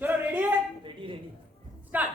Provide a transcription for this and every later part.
चलो रेडी है? Ready ready start.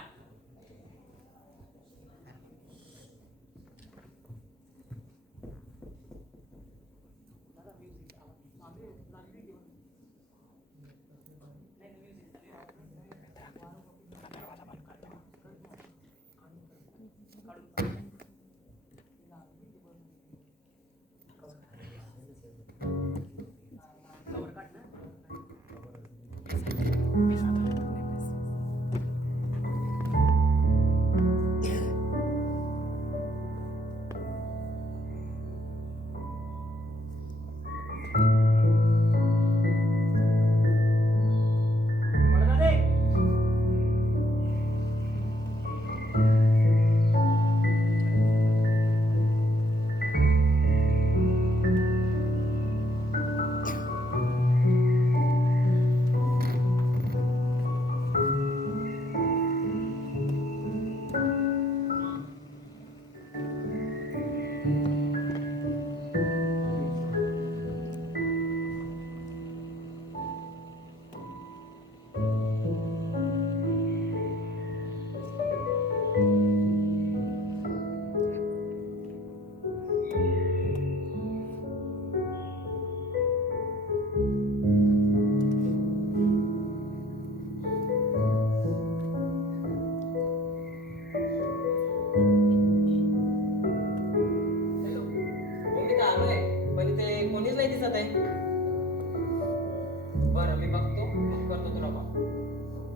बरं मी बघतो मग करतो तुला कॉल.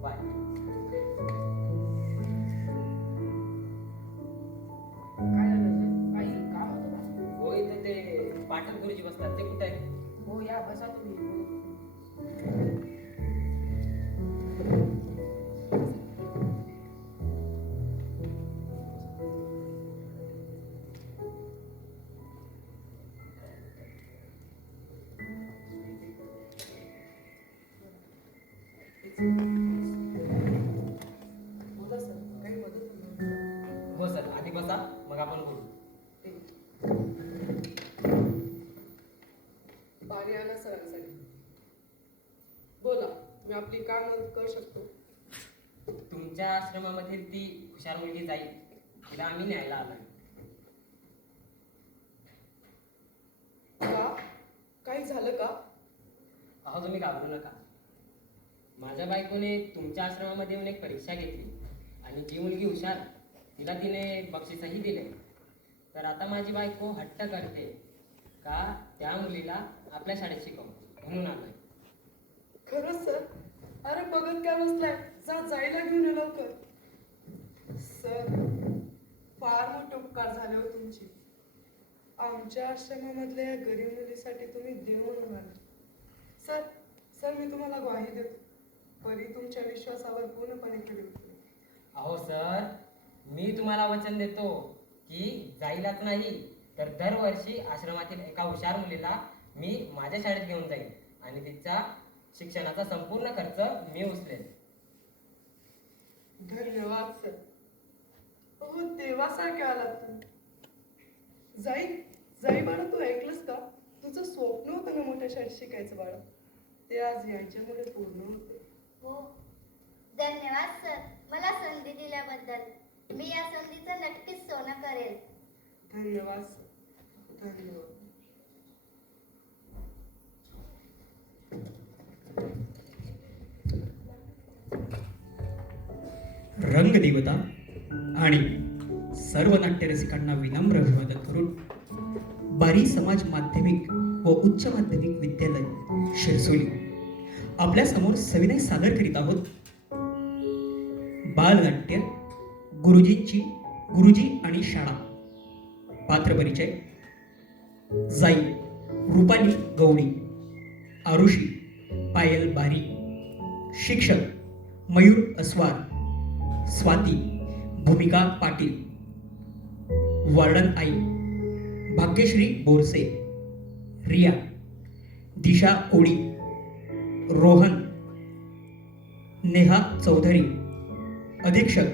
बाय. काय झालं सर? काही काम होतं का? हो इथे ते पाटील गुरुजी बसतात ते कुठे आहे? हो या बसा तुम्ही. बोला सर, काही मदत होईल? हो सर आधी बसा मग आपण बोलू. पाणी आणा सरांसाठी. बोला, मी आपली काय मदत करू शकतो? तुमच्या आश्रमामध्ये ती हुशार मुलगी जाईल तिला आम्ही न्यायला आलोय. का? काही झालं का? अहो तुम्ही घाबरू नका. माझ्या बायकोने तुमच्या आश्रमामध्ये येऊन एक परीक्षा घेतली आणि जी मुलगी हुशार तिला तिने बक्षीसही दिले. तर आता माझी बायको हट्ट करते का त्या मुलीला आपल्या शाळेत शिकवू म्हणून आलोय. खरंच सर? अरे बघत काय बसलाय, जायला घेऊन ये लवकर. सर, फार मोठे उपकार झाले हो तुमचे. आमच्या आश्रमामधल्या या गरीब मुलीसाठी तुम्ही देव म्हणून आले. सर सर मी तुम्हाला ग्वाही देतो, परी तुमच्या विश्वासावर पूर्णपणे खरी उतरेल. अहो सर मी तुम्हाला वचन देतो की जाईलच नाही तर दरवर्षी आश्रमातील एका हुशार मुलीला मी माझ्या शाळेत घेऊन जाईन आणि तिच्या शिक्षणाचा संपूर्ण खर्च मी उचलेन. धन्यवाद सर. हो देवासारखे आलात तुम्ही. जाई बाळा, तू ऐकलंस का? तुझं स्वप्न होतं ना मोठ्या शाळेत शिकायचं बाळा, ते आज यांच्यामुळे पूर्ण होते. हो धन्यवाद सर, मला संधी दिल्याबद्दल. मी या संधीचं नक्कीच सोनं करेल. धन्यवाद सर, धन्यवाद. रंगदेवता आणि सर्व नाट्यरसिकांना विनम्र अभिवादन करून बारी समाज माध्यमिक व उच्च माध्यमिक विद्यालय शिरसोली आपल्या समोर सविनय सादर करीत आहोत बालनाट्य गुरुजी आणि शाळा. पात्र परिचय: जाई रुपाली गवळी, आरुषी पायल बारी, शिक्षक मयूर अस्वार, स्वाती भूमिका पाटील. वर्णन आई भाग्यश्री बोरसे, रिया, दिशा कोळी, रोहन, नेहा चौधरी, अधीक्षक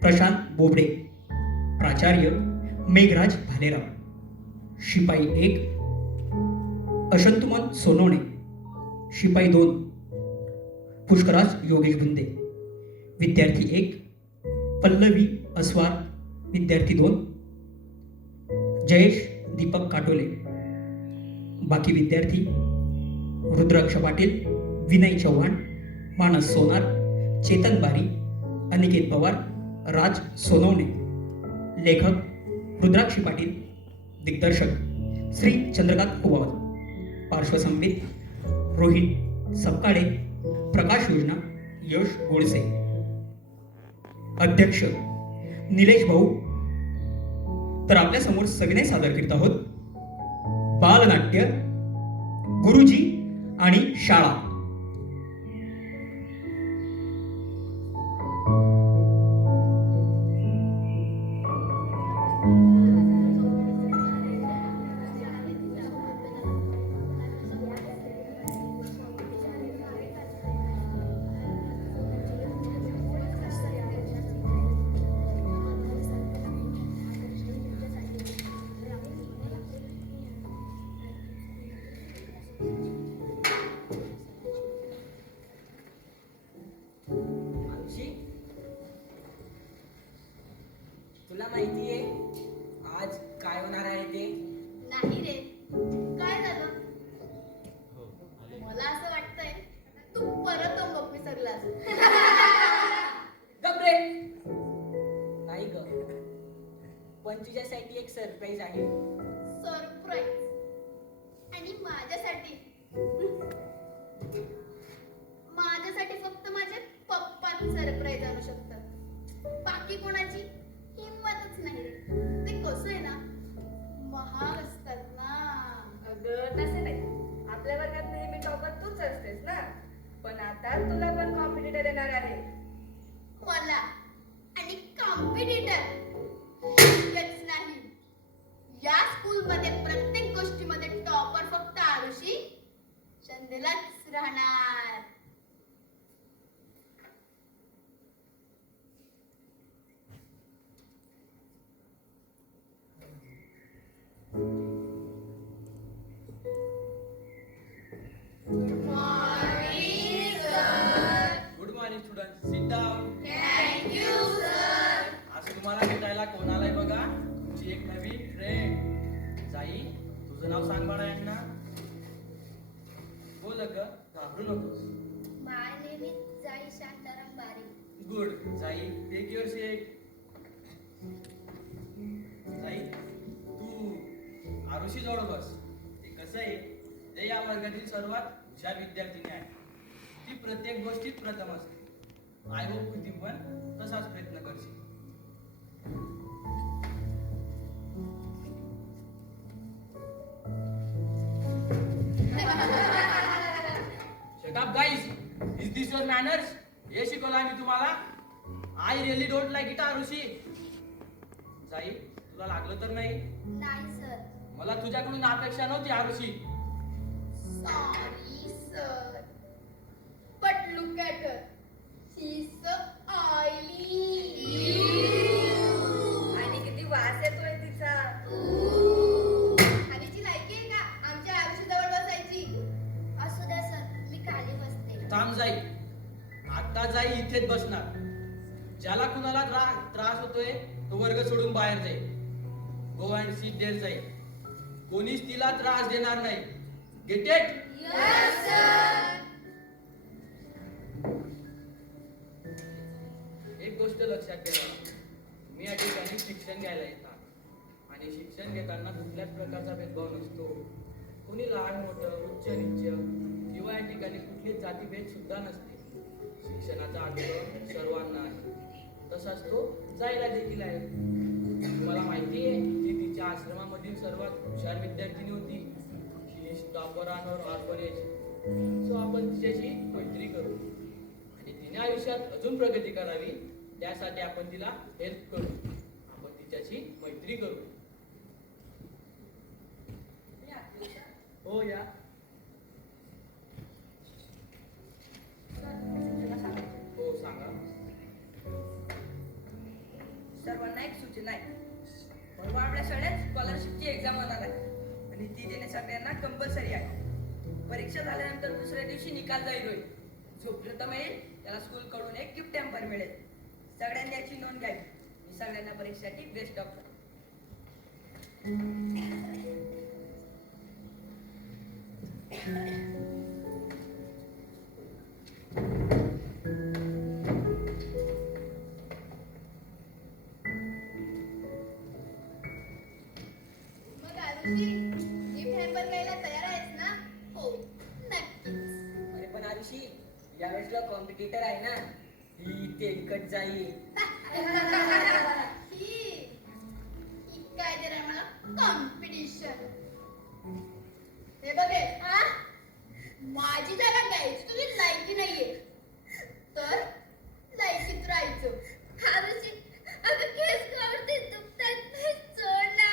प्रशांत बोबडे, प्राचार्य मेघराज भालेराव, शिपाई 1 अशंतुमन सोनवणे, शिपाई 2 पुष्कराज योगेश बुंदे, विद्यार्थी 1 पल्लवी अस्वार, विद्यार्थी 2 जयेश दीपक काटोले, बाकी विद्यार्थी रुद्राक्ष पाटील, विनय चव्हाण, मानस सोनार, चेतन बारी, अनिकेत पवार, राज सोनवणे, लेखक रुद्राक्षी पाटील, दिग्दर्शक श्री चंद्रकांत कुवावत, पार्श्वसंगीत रोहित सपकाळे, प्रकाश योजना यश गोडसे, अध्यक्ष निलेश भाऊ. तर आपल्या समोर सविनय सादर करीत आहोत बालनाट्य गुरुजी आणि शाळा. आरुषी, तुला माहितीये आज काय होणार आहे ते? नाही रे, काय झालं? मला असं वाटतंय तू परत तो मी सगळास. गप्रे. नाही ग, पण तुझ्यासाठी एक सरप्राईज आहे. सरप्राईज आणि माझ्यासाठी? माझ्यासाठी फक्त माझे पप्पाच सरप्राईज आणू शकतात, बाकी कोणाची हिंमतच नाही रे. ते कसं आहे ना, महाग असतात ना. अगं तसे नाही, आपल्या वर्गात नेहमी टॉपर तूच असतेस ना, पण आता तुला पण कॉम्पिटिटर येणार आहे. मला आणि कॉम्पिटिटर हेच नाही, या स्कूलमध्ये प्रत्येक गोष्टीमध्ये टॉपर फक्त आरुषी चंदेलाच राहणार. Good morning student, sit down. Thank you, sir. आज तुम्हाला भेटायला कोण आलाय बघा? तुमची एक नवीन फ्रेंड जाई. तुझं नाव सांग बाळा यांना. बोल ग, घाबरू नकोस. My name is Jai Shantaram Bari. Good जाई, टेक युअर सीट. जाई, तू आरुषी जवळ बस. ते कसं आहे, ते या वर्गातील सर्वात हुशार विद्यार्थिनी आहे. ती प्रत्येक गोष्टीत प्रथम असते. आय होप तू पण तसाच प्रयत्न करशील. Shut up guys. Is this your manners? हे शिकवलं मी तुम्हाला. I really don't like it Arushi. जाई, तुला लागलं तर नाही? नाही सर. मला तुझ्याकडून अपेक्षा नव्हती Arushi. Sorry, sir. But look at her. She's so oily. आणि किती वास येतोय तिचा. आणि जी लायकी आहे का आमच्या आरुषी जवळ बसायची? असू द्या सर, मी खाली बसते. थांब जाई. आता जाई इथेच बसणार. ज्याला कुणाला त्रास होतोय तो वर्ग सोडून बाहेर जाईल. गो अँड सीट देअर जाईल. कोणीच तिला त्रास देणार नाही. Get it? Yes, sir. एक गोष्ट लक्षात ठेवा, तुम्ही या ठिकाणी शिक्षण घ्यायला येतात आणि शिक्षण घेताना कुठल्याच प्रकारचा भेदभाव नसतो. कोणी लहान मोठं, उच्च नीच किंवा या ठिकाणी कुठलीच जातीभेद सुद्धा नसते. शिक्षणाचा अनुभव सर्वांना आहे, तसाच तो जायला देखील आहे. तुम्हाला माहिती आहे ती तिच्या आश्रमामधील सर्वात हुशार विद्यार्थिनी होती. शी टॉपर ऑन ऑर्फनेज. सो आपण तिच्याशी मैत्री करू आणि तिने आयुष्यात अजून प्रगती करावी त्यासाठी आपण तिला हेल्प करू. आपण त्याची मैत्री करू. मी आत येऊ का? हो या. सर, सूचना सांगायची. हो सांगा. सर्वांना एक सूचना आहे. परवा आपल्या शाळेत स्कॉलरशिपची एक्झाम होणार आहे आणि ती देणे सगळ्यांना कंपल्सरी आहे. परीक्षा झाल्यानंतर दुसऱ्या दिवशी निकाल जाहीर होईल. जो प्रथम येईल त्याला स्कूल कडून एक गिफ्ट हॅम्पर मिळेल. सगळ्यांनी याची नोंद घ्यावी. मी सगळ्यांना परीक्षेसाठी बेस्ट ऑफ लक. मग आरुषी गिफ्ट हॅम्पर घ्यायला तयार आहेस ना? हो, नक्कीच. अरे पण आरुषी, यावेळेसला कॉम्पिटिटर आहे ना, ही तेलकट जाईल. ही काय देणार मला कॉम्पिटिशन? हे बघे, माझी जागा घ्यायची तुझी लायकी नाहीये, तर लायकीत राहायचं. आरुषी, अगं केस काढते दुखतात, सोड ना.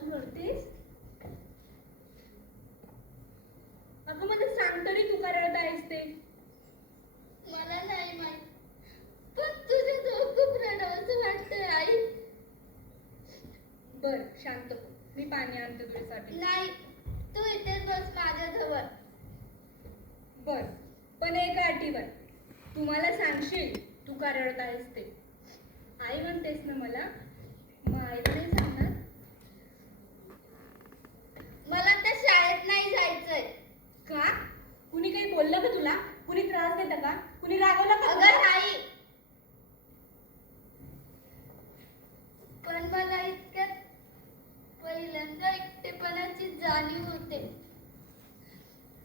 तू रडतेस? अगं मला सांग तरी तू का रडत आहेस ते. मला नाही माहित, पण तुझं डोकं खूप रडावंसं वाटतंय आई. बर शांत हो, मी पाणी आणते तुझ्यासाठी. नाही, तू इथेच बस माझ्याजवळ. बर, पण एका अटीवर. तू मला सांगशील तू का रडत आहेस ते. आई म्हणतेस ना मला, मग आईला नाही सांगणार? मला त्या शाळेत नाही जायचंय. का? कुणी काही बोललं का तुला? कुणी त्रास देतं का? कुणी रागवलं का अगं तुला? नाही, पण मला इतक्यात पहिल्यांदा एकटेपणाची जाणीव होते.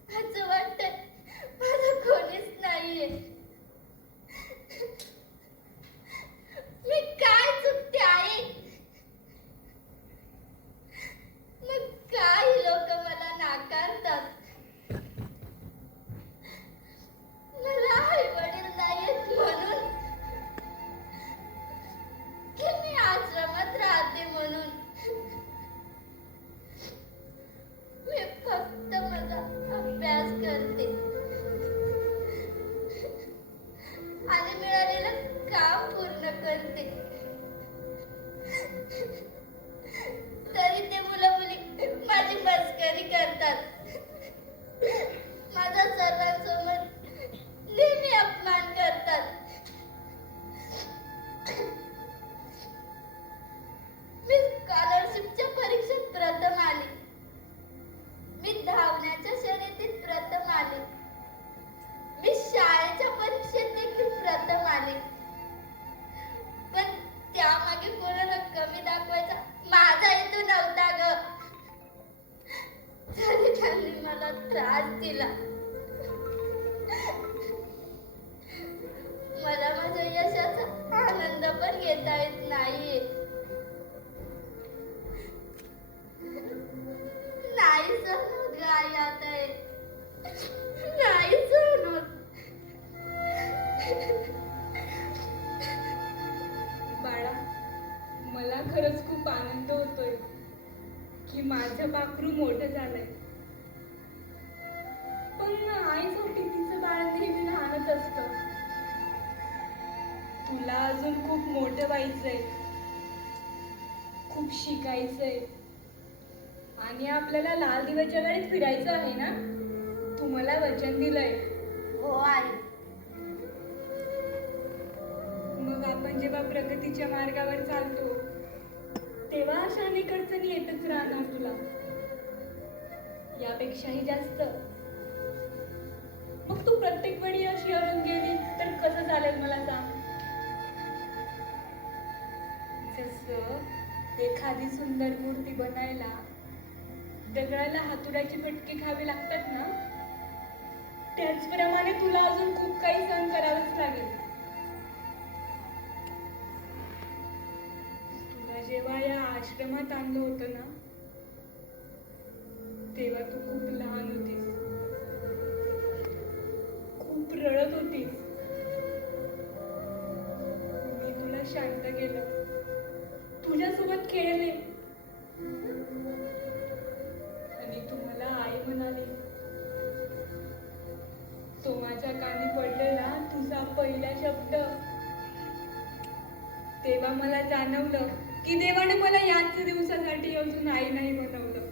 असं वाटतंय माझं कोणीच नाहीये. मी काय चुकते आई? त्रास दिला. मला माझ्या यशाचा आनंद पण घेता येत नाहीये. नाही सहन होत ग आई आता हे. नाही सहन होत. बाळा, मला खरंच खूप आनंद होतोय की माझं पाखरू मोठं झालंय. पण आईसाठी तिचं बाळ नेहमी लहानच असतं. तुला अजून खूप मोठं व्हायचंय, खूप शिकायचंय आणि आपल्याला लाल दिव्याच्या गाडीत फिरायचं आहे ना. तू मला वचन दिलंय. हो आई. मग आपण जेव्हा प्रगतीच्या मार्गावर चालतो तेव्हा अशा अनेक अडचणी येतच राहणार तुला, यापेक्षाही जास्त. मग तू प्रत्येक वेळी अशी अडून गेली तर कसं चालेल मला सांग. जसं एखादी सुंदर मूर्ती बनायला दगडाला हातुड्याची फटके खावे लागतात ना, त्याचप्रमाणे तुला अजून खूप काही सहन करावंच लागेल. तुला जेव्हा या आश्रमात आणलं होतं ना, तेव्हा तू खूप लहान होतीस, खूप रडत होतीस. मी तुला शांत केलं, तुझ्यासोबत खेळले आणि तू मला आई म्हणाली. तो माझ्या कानी पडलेला तुझा पहिला शब्द, तेव्हा मला जाणवलं की देवाने मला याच दिवसासाठी अजून आई नाही बनवलं.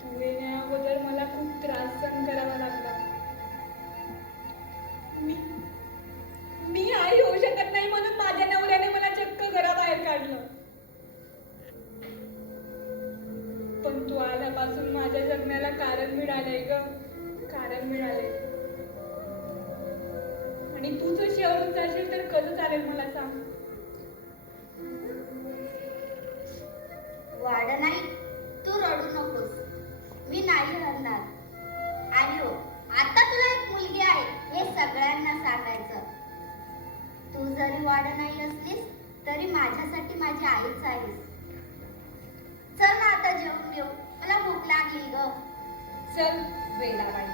तू येण्या अगोदर मला खूप त्रास सहन करावा लागला. मी आई होऊ शकत नाही म्हणून माझ्या नवऱ्याने मला चक्क घराबाहेर काढलं. पण तू आल्यापासून माझ्या जगण्याला कारण मिळालंय ग, कारण मिळालंय. आणि तू जर शेवटून जाशील तर कसं चालेल मला सांग. वाड नाही, तू रडू नकोस. मी नाही रडणार. आणि हो, आता तुला एक मुलगी आहे हे सगळ्यांना सांगायचं. तू जरी वाड नाही असलीस तरी माझ्यासाठी माझी आईच आहेस. चल ना आता जेवून घेऊ, मला भूक लागली ग. चल वेलाबाई.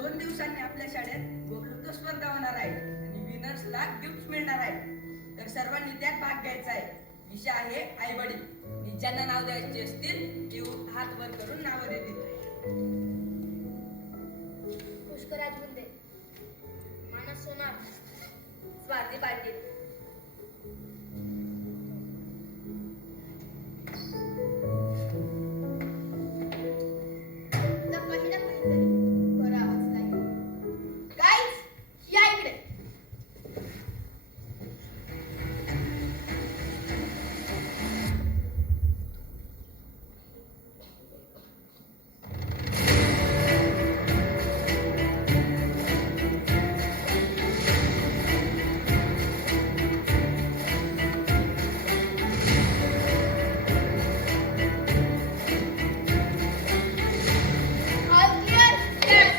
2 दिवसांनी आपल्या शाळेत वक्तृत्व स्पर्धा होणार आहे आणि विनर्सला गिफ्ट मिळणार आहे. तर सर्वांनी त्यात भाग घ्यायचा आहे. विषय आहे आई वडील. आणि ज्यांना नाव द्यायचे असतील ते हात वर करून नावं देतील. पुष्कराज बुंदे, मानस सोनार, स्वाती पाटील. तर काही ना काहीतरी करावंच लागेल. Guys, या इकडे. All clear? Yes.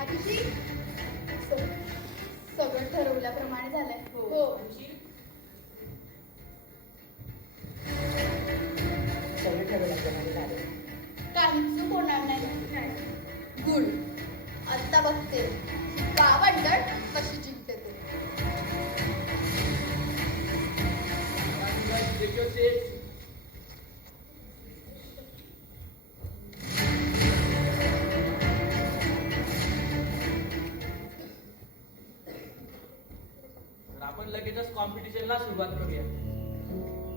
आरुषी, सगळं ठरवल्याप्रमाणे झालंय. हो. सगळे ठरवल्याप्रमाणे झाले. काहीच चूक होणार नाही. गुड. आता बघते गावंडळ कशी जिंकते ते. तर आपण लगेचच कॉम्पिटिशनला सुरुवात करूया.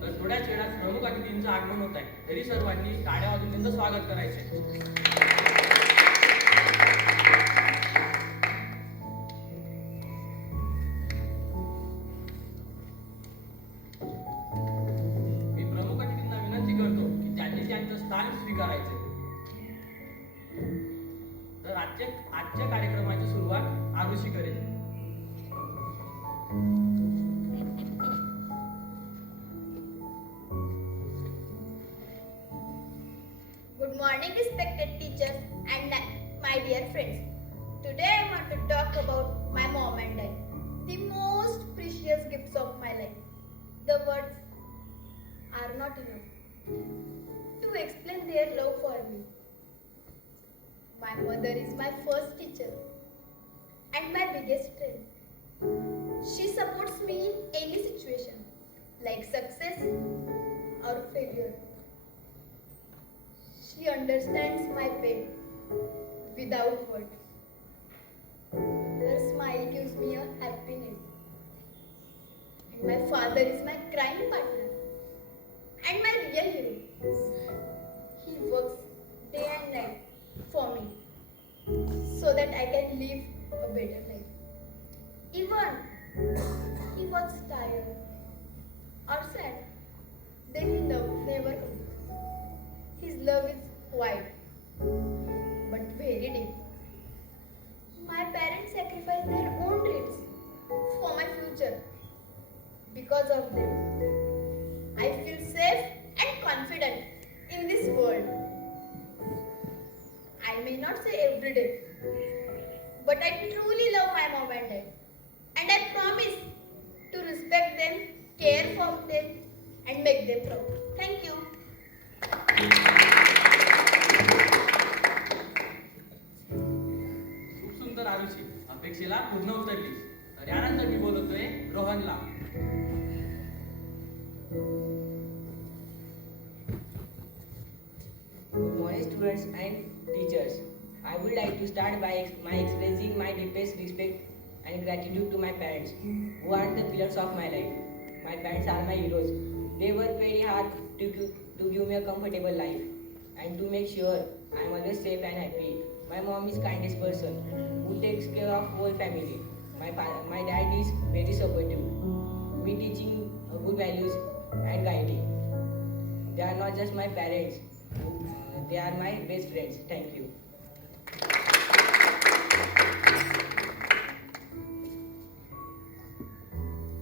तर थोड्याच वेळात प्रमुख अतिथींचं आगमन होत आहे. तरी सर्वांनी टाळ्या वाजवून त्यांचं स्वागत करायचे. मी प्रमुख अतिथींना विनंती करतो की त्यांनी त्यांचं स्थान स्वीकारायचे. तर आजच्या कार्यक्रमाची सुरुवात आरुषी करेल. Good morning, respected teachers and my dear friends. Today I want to talk about my mom and dad, the most precious gifts of my life. The words are not enough to explain their love for me. My mother is my first teacher and my biggest strength. She supports me in any situation, like success or failure. She understands my pain without words. Her smile gives me a happiness. And my father is my crime partner and my real hero. He works day and night for me so that I can live a better life. Even he was tired or sad, then he never comes. His love is quiet but very deep. My parents sacrificed their own dreams for my future. Because of them, I feel safe and confident in this world. I may not say every day, but I truly love my mom and dad. And I promise to respect them, care for them, and make them proud. Thank you. परीक्षेला पूर्ण उतरलीस. तर यानंतर मी बोलवतोय रोहनला. Good morning, students and teachers. I would like to start by expressing my deepest respect and gratitude to my parents, who are the pillars of my life. My parents are my heroes. They work very hard to give me a comfortable life and to make sure I am always safe and happy. My mom is kindest person who takes care of whole family. My dad is very supportive, me teaching good values and guiding. They are not just my parents, they are my best friends. Thank you.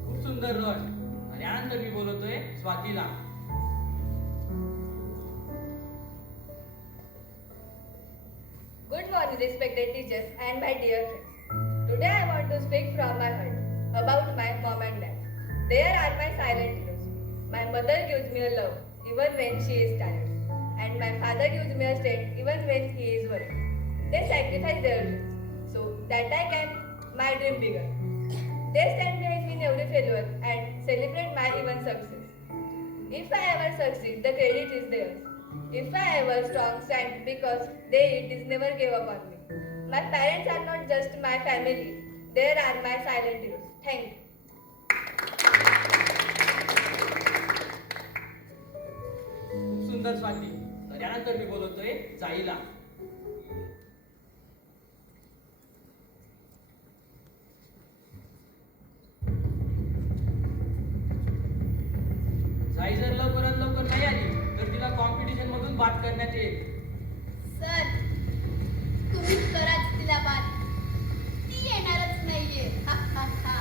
खूप सुंदर रोहन. तर यानंतर मी बोलवतोय स्वातीला. Good morning, respected teachers and my dear friends. Today I want to speak from my heart about my mom and dad. They are my silent heroes. My mother gives me a love even when she is tired, and my father gives me a strength even when he is worried. They sacrifice their dreams so that I can my dream bigger. They stand behind me in every failure and celebrate my even success. If I ever succeed, the credit is theirs. If I ever strong, stand because they it is never gave up on me. My parents are not just my family; they are my silent heroes. Thank you. खूप सुंदर स्वाती. तर यानंतर मी बोलवतोय जाईला. जाई जर लवकरात लवकर नाही आली तर तिला कॉम्पिटिशन मधून बाद करण्यात येईल. सर तुम्हीच कराच तिला बात. ती येणारच नाहीये. हा, हा, हा.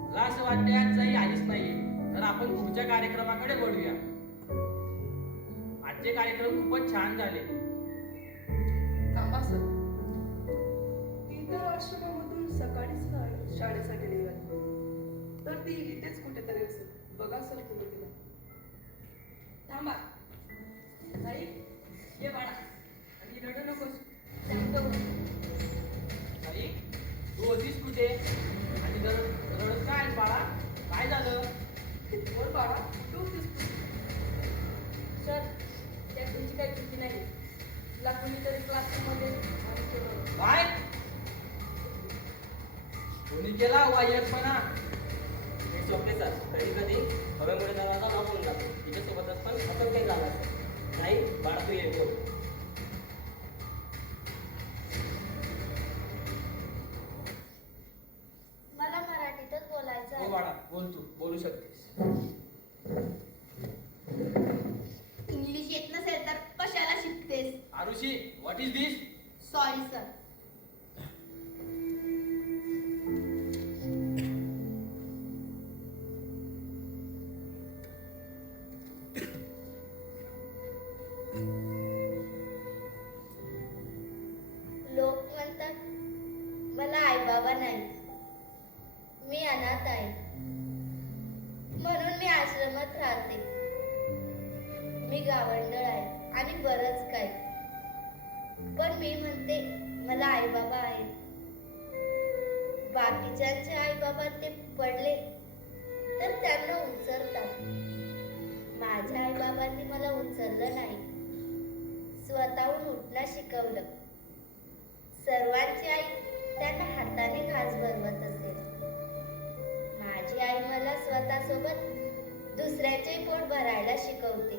मला असं वाटतंय आज जाई आलीच नाहीये. तर आपण पुढच्या कार्यक्रमाकडे वळूया. आजचे कार्यक्रम खूपच छान झाले. थांबा सर. ती तर आश्रमामधून सकाळीच शाळेसाठी निघाली. तर ती इथेच कुठेतरी असेल. बघा सर तुम्ही तिला. थांबा. ताई, ये बाळा. आणि रडू नकोस. सांगतो. जाई तू होतीस कुठे आणि रडत काय आहेस बाळा? काय झालं? बोल बाळा तू दिसतो. सर, त्यात तुमची काही चुकी नाही. तिला कुणीतरी क्लासमध्ये ठेवलं. काय कोणी केला वाईटपणा? It's okay sir. कधी कधी हवेमुळे दरवाजा लॉक होऊन जातो. तिच्यासोबतच पण असं काही झालं असेल. नाही बाळा तू ये बोल. मला मराठीतच बोलायचं हो आहे. बाळा बोल तू बोलू शकतेस. इंग्लिश येत नसेल तर कशाला शिकतेस? Arushi what is this? Sorry sir. लोक म्हणतात मला आई बाबा नाही. मी अनाथ आहे म्हणून मी आश्रमात राहते. मी गावंढळ आहे आणि बरंच काय. पण मी म्हणते मला आई बाबा आहेत. बाकीच्यांचे आई बाबा ते पडले तर त्यांना उचलतात. माझ्या आई बाबांनी मला उचललं नाही. स्वतःहून उठणं शिकवलं. सर्वांची आई त्यांना हाताने घास भरवत असेल. माझी आई मला स्वतःसोबत दुसऱ्याचे पोट भरायला शिकवते.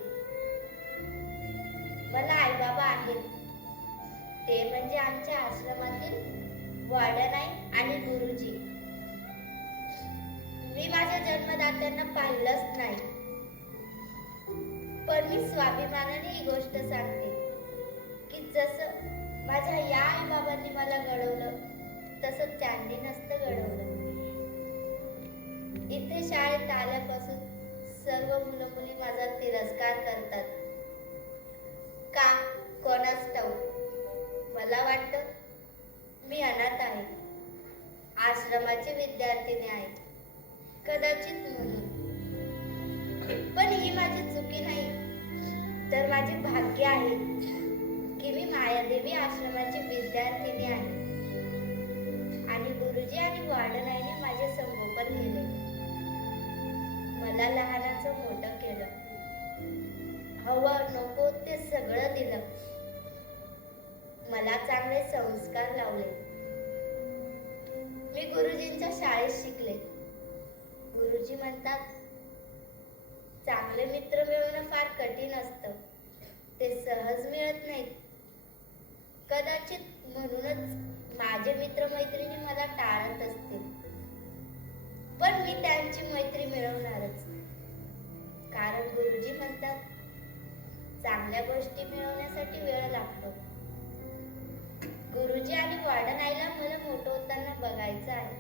मला आई बाबा आहेत. ते म्हणजे आमच्या आश्रमातील वॉर्डन आई आणि गुरुजी. मी माझ्या जन्मदात्यांना पाहिलंच नाही. पण मी स्वाभिमानाने ही गोष्ट सांगते की जसं माझ्या या आई बाबांनी मला घडवलं तसं त्यांनी नसतं घडवलं. इथे शाळेत आल्यापासून सर्व मुलं मुली माझा तिरस्कार करतात. का कोणास ठाऊक. मला वाटतं मी अनाथ आहे. आश्रमाची विद्यार्थिनी आहे कदाचित म्हणून. पण ही माझी चुकी नाही तर माझ्या आश्रमाची विद्यार्थिनी आहे आणि गुरुजी आणि वार्डनाईने माझे संगोपन केले. मला लहानाचं मोठं केलं. हवं नको ते सगळं दिलं. मला चांगले संस्कार लावले. मी गुरुजींच्या शाळेत शिकले. गुरुजी म्हणतात, चांगले मित्र मिळवणं फार कठीण असतं. ते सहज मिळत नाहीत. कदाचित म्हणूनच माझे मित्रमैत्रिणी मला टाळत असतील. पण मी त्यांची मैत्री मिळवणारच. कारण गुरुजी म्हणतात, चांगल्या गोष्टी मिळवण्यासाठी वेळ लागतो. गुरुजी आणि वार्डन आईला मला मोठं होताना बघायचं आहे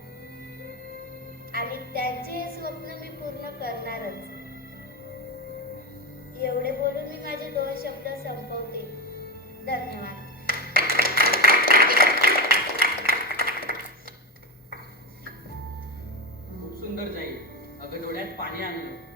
आणि त्यांचे हे स्वप्न मी पूर्ण करणारच. एवढे बोलून मी माझे 2 शब्द संपवते. धन्यवाद. खूप सुंदर जाईल. अगं डोळ्यात पाणी आणलं.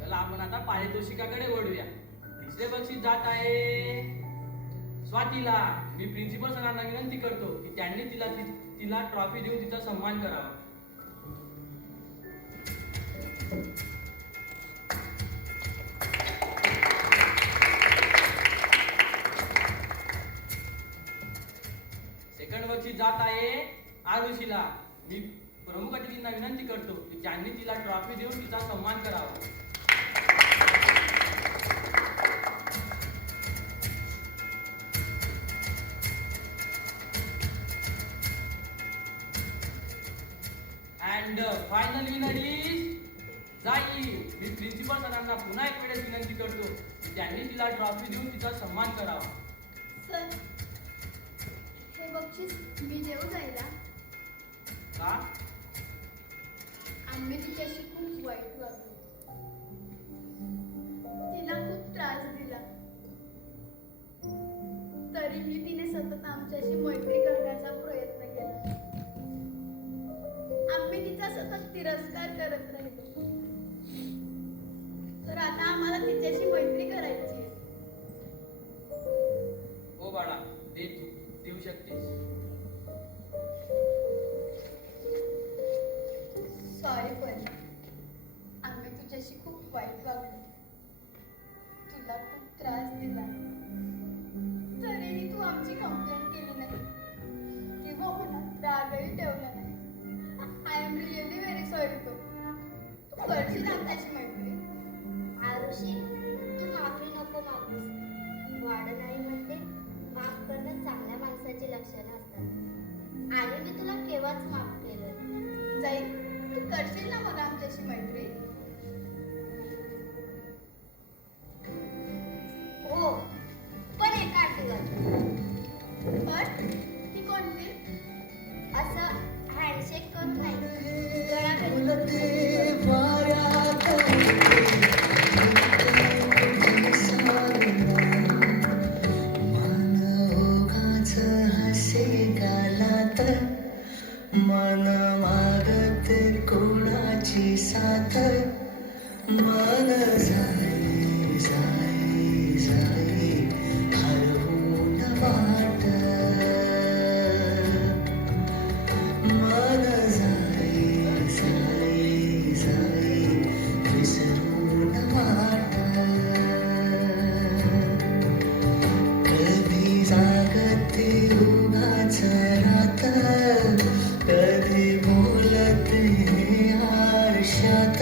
चला आपण आता पारितोषिकाकडे वळूया. तिसरे बक्षीस जात आहे स्वातीला. मी प्रिन्सिपल सरांना विनंती करतो की त्यांनी तिला ट्रॉफी देऊन तिचा सन्मान करावा. सेकंड बक्षीस जात आहे आरुषीला. मी प्रमुख अतिथींना विनंती करतो की त्यांनी तिला ट्रॉफी देऊन तिचा सन्मान करावा. अँड फायनल विनर इज जाई. मी प्रिन्सिपल सरांना पुन्हा एक वेळेस विनंती करतो की त्यांनी तिला ट्रॉफी देऊन तिचा सन्मान करावा. सर, हे बक्षीस मी देऊ जायला. का? आम्ही तिच्याशी खूप वाईट वागलो. तिला खूप त्रास दिला. तरीही तिने सतत आमच्याशी मैत्री करण्याचा प्रयत्न केला. आम्ही तिचा सतत तिरस्कार करत राहिलो. तर आता आम्हाला तिच्याशी मैत्री करायची आहे. हो बाळा, देऊ शकतेस. सॉरी पण आम्ही तुझ्याशी खूप वाईट वागलो. तुला खूप त्रास दिला. तरीही तू आमची कंप्लेंट केली नाही किंवा मनात रागही ठेवला नाही. I am really very sorry. तू करशील आमच्याशी मैत्री? आरुषी, तू माफी नको मागूस. वार्डन आई म्हणते, माफ करणं चांगल्या माणसाची लक्षणं असतात आणि मी तुला केव्हाच माफ केलं. जाईल, तू करशील ना मग आमच्याशी मैत्री? हो, पण एका अटीवर. पण ती कोणती? असं हँडशेक करून नाही, गळा भेटून. मन मागत कोणाची साथ मन जाई जाई जाई हरवून वाट मन जाई जाई जाई विसरून वाट कधी जागते उगाच रात कधी बोलते आरशात